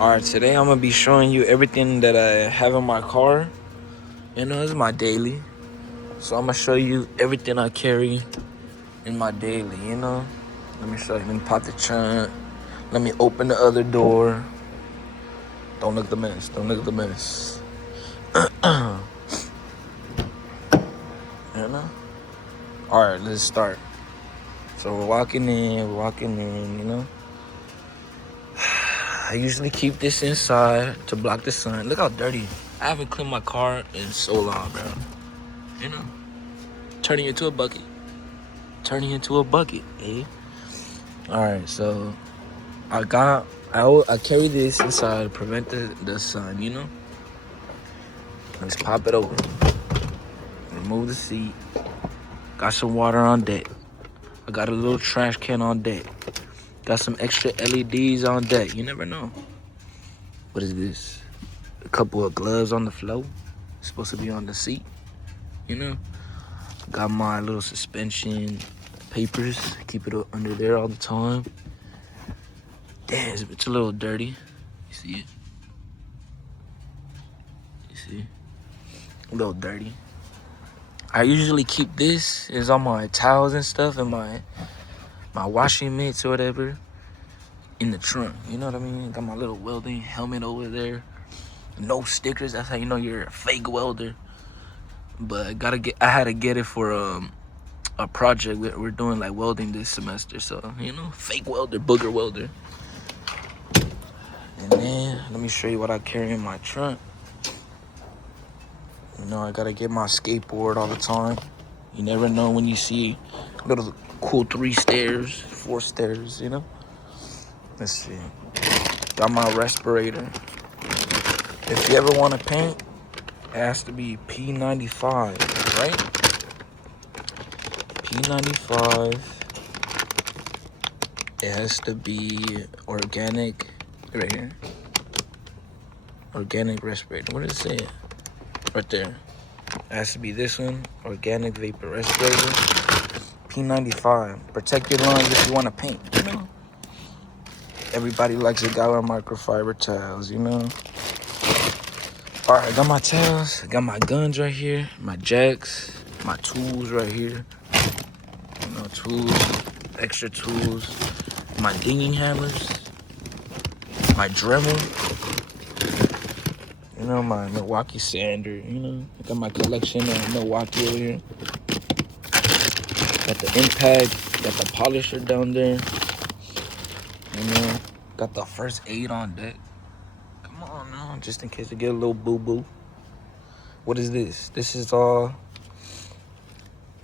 Alright, today I'm gonna be showing you everything that I have in my car. You know, it's my daily. So I'm gonna show you everything I carry in my daily, you know? Let me show you. Let me pop the trunk. Let me open the other door. Don't look at the mess. Don't look at the mess. You know? Alright, let's start. So we're walking in, you know? I usually keep this inside to block the sun. Look how dirty. I haven't cleaned my car in so long, bro. You know? Turning into a bucket. Eh? Alright, so I carry this inside to prevent the sun, you know? Let's pop it open. Remove the seat. Got some water on deck. I got a little trash can on deck. Got some extra LEDs on deck. You never know. What is this? A couple of gloves on the floor. It's supposed to be on the seat. You know? Got my little suspension papers. Keep it under there all the time. Damn, it's a little dirty. You see it? You see? A little dirty. I usually keep this is on my towels and stuff and my washing mitts or whatever in the trunk. You know what I mean? Got my little welding helmet over there. No stickers. That's how you know you're a fake welder. But I had to get it for a project we're doing, like welding this semester. So, you know, fake welder, booger welder. And then let me show you what I carry in my trunk. You know, I gotta get my skateboard all the time. You never know when you see little cool 3 stairs, 4 stairs, you know? Let's see. Got my respirator. If you ever want to paint, it has to be P95, right? P95. It has to be organic, right here. Organic respirator. What does it say? Right there. It has to be this one. Organic vapor respirator. P95. Protect your lungs if you want to paint, you know? Everybody likes a gallon microfiber towels, you know? Alright, I got my towels. I got my guns right here. My jacks. My tools right here. You know, tools. Extra tools. My dinging hammers. My Dremel. You know, my Milwaukee sander, you know. I got my collection of Milwaukee over here. Got the impact, got the polisher down there. You know, got the first aid on deck. Come on now, just in case you get a little boo-boo. What is this? This is all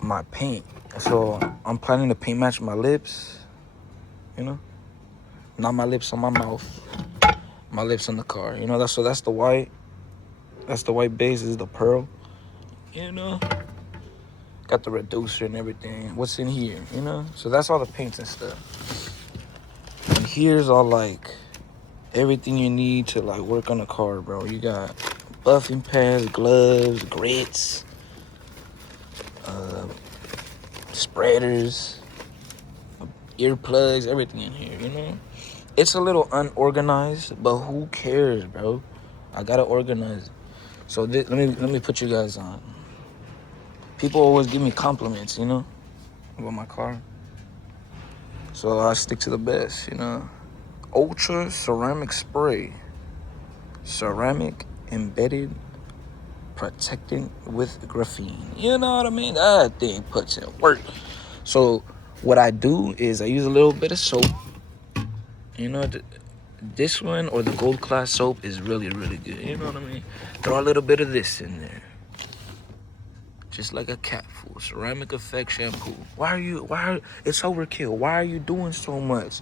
my paint. So I'm planning to paint match my lips, you know. Not my lips on my mouth. My lips on the car, you know. That's the white. That's the white base, is the pearl, you know. Got the reducer and everything. What's in here, you know? So that's all the paints and stuff. And here's all, like, everything you need to, like, work on a car, bro. You got buffing pads, gloves, grits, spreaders, earplugs, everything in here, you know? It's a little unorganized, but who cares, bro? I gotta organize it. So let me put you guys on. People always give me compliments, you know, about my car. So I stick to the best, you know. Ultra ceramic spray. Ceramic embedded protecting with graphene. You know what I mean? That thing puts in work. So what I do is I use a little bit of soap. You know, this one or the gold class soap is really, really good. You know what I mean? Throw a little bit of this in there. Just like a cat food. Ceramic Effect shampoo. It's overkill. Why are you doing so much?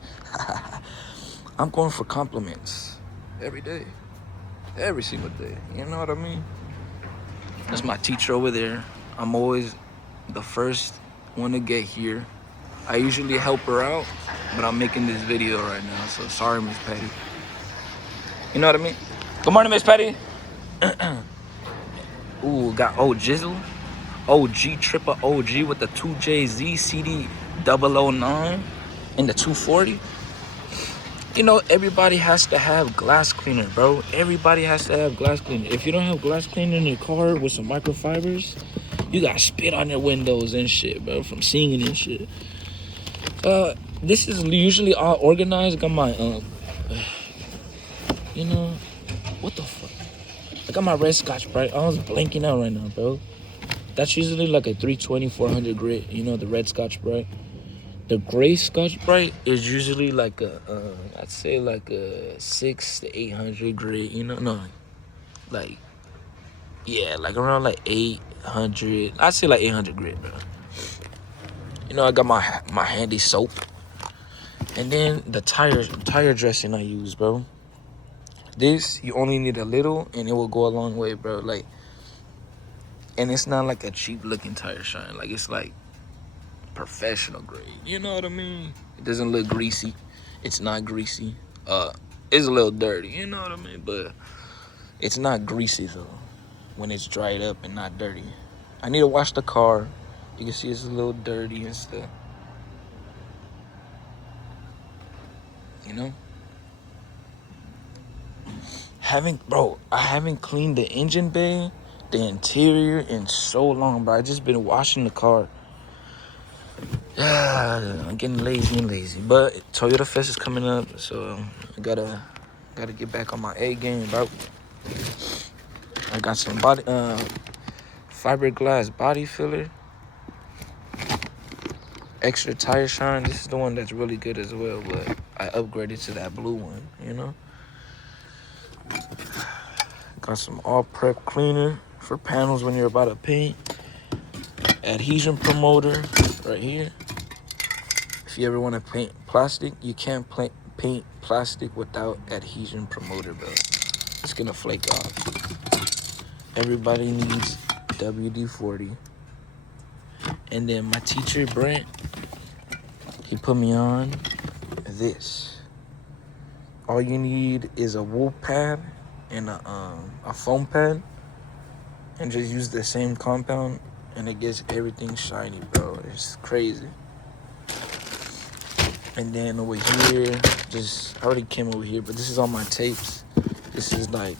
I'm going for compliments every day. Every single day. You know what I mean? That's my teacher over there. I'm always the first one to get here. I usually help her out, but I'm making this video right now, so sorry, Miss Patty. You know what I mean? Good morning, Miss Patty. Ooh, got Jizzle. OG, triple OG with the 2JZ CD 009 and the 240. You know, everybody has to have glass cleaner, bro. Everybody has to have glass cleaner. If you don't have glass cleaner in your car with some microfibers, you got spit on your windows and shit, bro, from singing and shit. This is usually all organized. Got my, you know, what the fuck? I got my red Scotch Brite. I was blanking out right now, bro. That's usually like a 320, 400 grit. You know, the red Scotch Brite. The gray Scotch Brite is usually like a, I'd say like a 600 to 800 grit. You know, no, like, yeah, like around like 800. I'd say like 800 grit, bro. You know, I got my handy soap. And then the tire dressing I use, bro. This, you only need a little and it will go a long way, bro. Like, and it's not like a cheap looking tire shine. Like, it's like professional grade. You know what I mean? It doesn't look greasy. It's not greasy. It's a little dirty. You know what I mean? But it's not greasy, though, when it's dried up and not dirty. I need to wash the car. You can see it's a little dirty and stuff. You know? I haven't cleaned the engine bay, the interior in so long, bro. I just been washing the car. I'm getting lazy. But Toyota Fest is coming up, so I gotta get back on my A game, bro. I got some fiberglass body filler, extra tire shine. This is the one that's really good as well, but I upgraded to that blue one, you know. Got some all prep cleaner for panels when you're about to paint. Adhesion promoter right here. If you ever want to paint plastic, you can't paint plastic without adhesion promoter, bro. It's gonna flake off. Everybody needs WD-40. And then my teacher, Brent, he put me on this. All you need is a wool pad and a foam pad, and just use the same compound, and it gets everything shiny, bro. It's crazy. And then over here, I already came over here, but this is all my tapes. This is like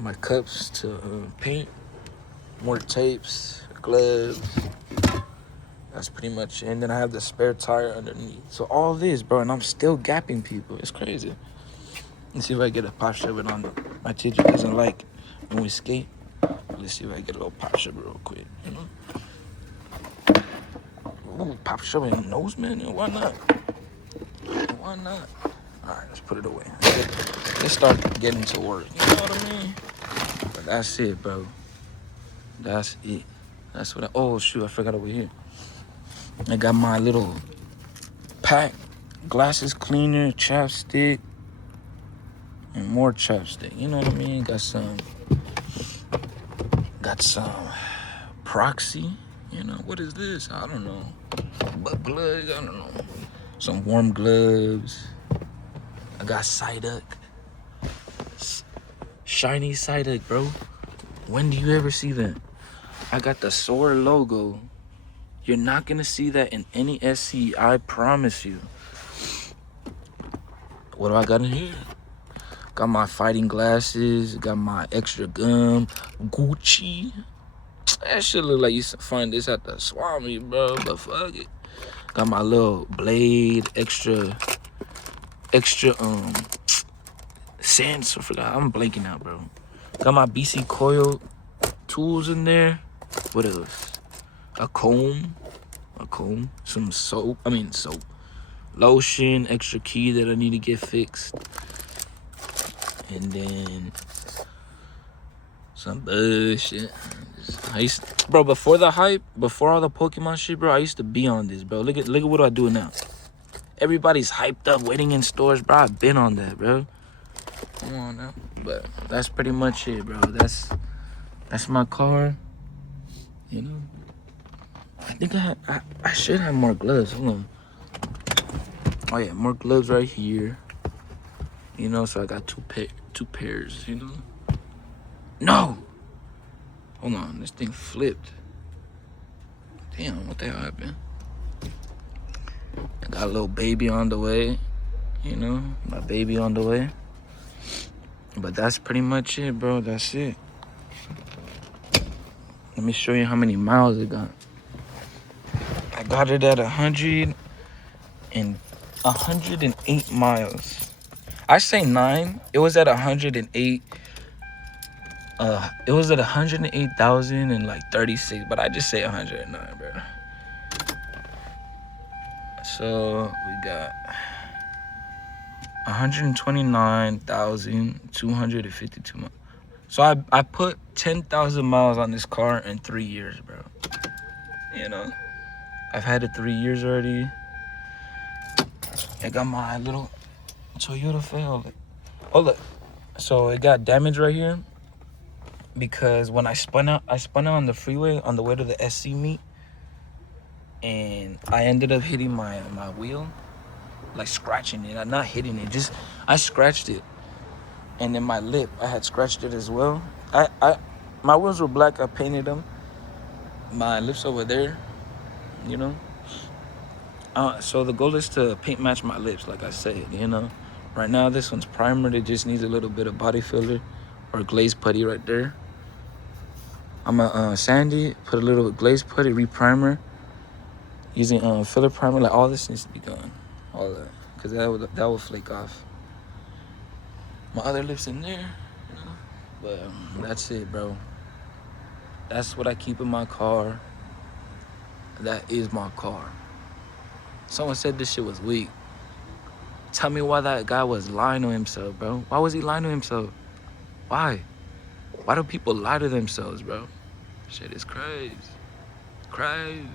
my cups to paint, more tapes, gloves. That's pretty much it. And then I have the spare tire underneath. So all this, bro, and I'm still gapping people. It's crazy. Let's see if I get a pop shove it on. My teacher doesn't like when we skate. Let's see if I get a little pop shove it real quick, you know? Ooh, pop shove it in the nose, man. Why not? Why not? All right, let's put it away. Let's start getting to work. You know what I mean? But that's it, bro. That's it. That's what oh, shoot, I forgot over here. I got my little pack, glasses cleaner, chapstick, and more chapstick. You know what I mean? Got some Proxy. You know, what is this? I don't know. Butt gloves, I don't know. Some warm gloves. I got Psyduck. Shiny Psyduck, bro. When do you ever see that? I got the SOAR logo. You're not gonna see that in any SC, I promise you. What do I got in here? Got my fighting glasses, got my extra gum, Gucci. That shit look like you find this at the Swami, bro, but fuck it. Got my little blade, extra sense. I forgot, I'm blanking out, bro. Got my BC coil tools in there. What else? A comb, some soap, lotion, extra key that I need to get fixed. And then some bullshit. Bro, before the hype, before all the Pokemon shit, bro, I used to be on this, bro. Look at what I do now. Everybody's hyped up, waiting in stores, bro. I've been on that, bro. Come on now. But that's pretty much it, bro. That's my car. You know. I think I should have more gloves. Hold on. Oh yeah, more gloves right here. You know, so I got two pairs, you know? No! Hold on, this thing flipped. Damn, what the hell happened? I got a little baby on the way. You know, my baby on the way. But that's pretty much it, bro. That's it. Let me show you how many miles it got. I got it at 108 miles. I say 9. It was at 108. It was at 108,000 and like 36, but I just say 109, bro. So we got 129,252 miles. So I put 10,000 miles on this car in 3 years, bro. You know, I've had it 3 years already. I got my little Toyota failed. Oh look, so it got damaged right here because when I spun out on the freeway on the way to the SC meet, and I ended up hitting my wheel, like scratching it. I'm not hitting it, just I scratched it. And then my lip, I had scratched it as well. My wheels were black. I painted them. My lips over there, you know. So the goal is to paint match my lips, like I said, you know. Right now, this one's primer. It just needs a little bit of body filler or glaze putty right there. I'm gonna sand it, put a little glaze putty, re-primer, using filler primer. Like all this needs to be gone, all that, because that will flake off. My other lips in there, you know. But that's it, bro. That's what I keep in my car. That is my car. Someone said this shit was weak. Tell me why that guy was lying to himself, bro. Why was he lying to himself? Why? Why do people lie to themselves, bro? Shit is crazy. Crazy.